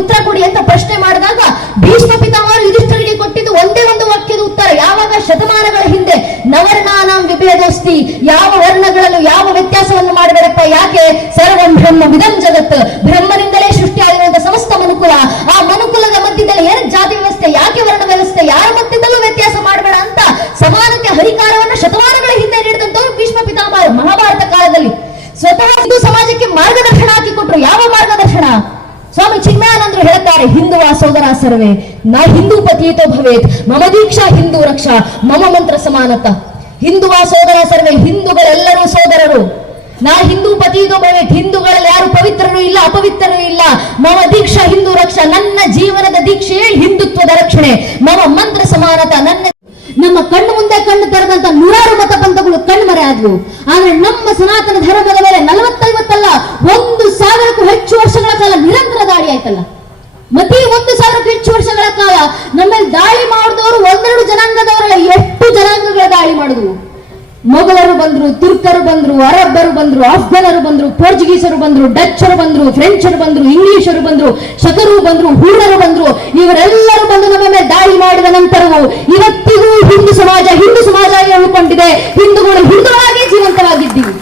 ಉತ್ತರ ಕೊಡಿ ಅಂತ ಪ್ರಶ್ನೆ ಮಾಡಿದಾಗ ಭೀಷ್ಮ ಪಿತಾಮಹರು ಯುಧಿಷ್ಠಿರನಿಗೆ ಕೊಟ್ಟಿದ್ದು ಒಂದೇ ಒಂದು ವಾಕ್ಯದ ಉತ್ತರ. ಯಾವಾಗ ಶತಮಾನಗಳ ಹಿಂದೆ ನವರ್ಣಾನಾಂ ವಿಭೇದೋಸ್ತಿ, ಯಾವ ವರ್ಣಗಳಲ್ಲೂ ಯಾವ ವ್ಯತ್ಯಾಸವನ್ನು ಮಾಡಬೇಡಪ್ಪ. ಯಾಕೆ? ಸರ್ವಂ ಬ್ರಹ್ಮ ವಿದಂ ಜಗತ್, ಬ್ರಹ್ಮನಿಂದಲೇ ಸೃಷ್ಟಿಯಾಗಿರುವಂತಹ ಸಮಸ್ತ ಮನುಕುಲ. ಆ ಮನುಕುಲದ ಮಧ್ಯದಲ್ಲಿ ಏನು ಜಾತಿ ವ್ಯವಸ್ಥೆ, ಯಾಕೆ ವರ್ಣ ವ್ಯವಸ್ಥೆ, ಯಾರ ಮಧ್ಯದಲ್ಲೂ ವ್ಯತ್ಯಾಸ ಮಾಡಬೇಡ ಅಂತ ಸಮಾನತೆ ಹರಿಕಾರವನ್ನು ಶತಮಾನಗಳ ಹಿಂದೆ ನೀಡಿದಂತವರು ಭೀಷ್ಮ ಪಿತಾಮಹರು. ಮಹಾಭಾರತ ಕಾಲದಲ್ಲಿ ಸ್ವತಃ ಹಿಂದೂ ಸಮಾಜಕ್ಕೆ ಮಾರ್ಗದರ್ಶನ ಹಾಕಿಕೊಟ್ರು. ಯಾವ ಮಾರ್ಗದರ್ಶನ? ಸ್ವಾಮಿ ಚಿನ್ಮಯಾನಂದರು ಹೇಳುತ್ತಾರೆ, ಹಿಂದುವಾ ಸೋದರ ಸರ್ವೇ ನ ಹಿಂದೂ ಪತೀತೋ ಭವೇತ್ ಮಮ ದೀಕ್ಷಾ ಹಿಂದೂ ರಕ್ಷಾ ಮಮ ಮಂತ್ರ ಸಮಾನತ. ಹಿಂದುವಾ ಸೋದರ ಸರ್ವೇ, ಹಿಂದೂಗಳೆಲ್ಲರೂ ಸೋದರರು. ನಾ ಹಿಂದೂ ಪತೀತೋ ಭವೇತ್, ಹಿಂದೂಗಳಲ್ಲಿ ಯಾರು ಪವಿತ್ರರು ಇಲ್ಲ ಅಪವಿತ್ರರು ಇಲ್ಲ. ಮಮ ದೀಕ್ಷಾ ಹಿಂದೂ ರಕ್ಷಾ, ನನ್ನ ಜೀವನದ ದೀಕ್ಷೆಯೇ ಹಿಂದುತ್ವದ ರಕ್ಷಣೆ. ಮಮ ಮಂತ್ರ ಸಮಾನತ, ನಮ್ಮ ಕಣ್ಣು ಮುಂದೆ ಕಣ್ಣು ತೆರೆದಂತ ನೂರಾರು ಮತಪಂಥಗಳು ಕಣ್ಮರೆ ಆದ್ವು. ಆದ್ರೆ ನಮ್ಮ ಸನಾತನ ಧರ್ಮದ ಮೇಲೆ 40-50 1,000ಕ್ಕೂ ಹೆಚ್ಚು ವರ್ಷಗಳ ಕಾಲ ನಿರಂತರ ದಾಳಿ ಆಯ್ತಲ್ಲ. ಮತ್ತೆ 1,000ಕ್ಕೂ ಹೆಚ್ಚು ವರ್ಷಗಳ ಕಾಲ ನಮ್ಮಲ್ಲಿ ದಾಳಿ ಮಾಡಿದವರು 1-2 ಜನಾಂಗದವರಲ್ಲ, ಎಷ್ಟು ಜನಾಂಗಗಳ ದಾಳಿ ಮಾಡಿದ್ವು. ಮೊಘಲರು ಬಂದ್ರು, ತುರ್ಕರು ಬಂದ್ರು, ಅರಬ್ಬರು ಬಂದ್ರು, ಅಫ್ಘಾನರು ಬಂದ್ರು, ಪೋರ್ಚುಗೀಸರು ಬಂದ್ರು, ಡಚ್ಚರು ಬಂದ್ರು, ಫ್ರೆಂಚರು ಬಂದ್ರು, ಇಂಗ್ಲಿಷರು ಬಂದ್ರು, ಶಕರು ಬಂದ್ರು, ಹೂಣರು ಬಂದ್ರು. ಇವರೆಲ್ಲರೂ ಬಂದು ನಮ್ಮ ಮೇಲೆ ದಾಳಿ ಮಾಡಿದ ನಂತರವೂ ಇವತ್ತಿಗೂ ಹಿಂದೂ ಸಮಾಜ ಉಳ್ಕೊಂಡಿದೆ. ಹಿಂದೂಗಳು ಹಿಂದೂಗಳಾಗಿ ಜೀವಂತವಾಗಿದ್ದೀವಿ.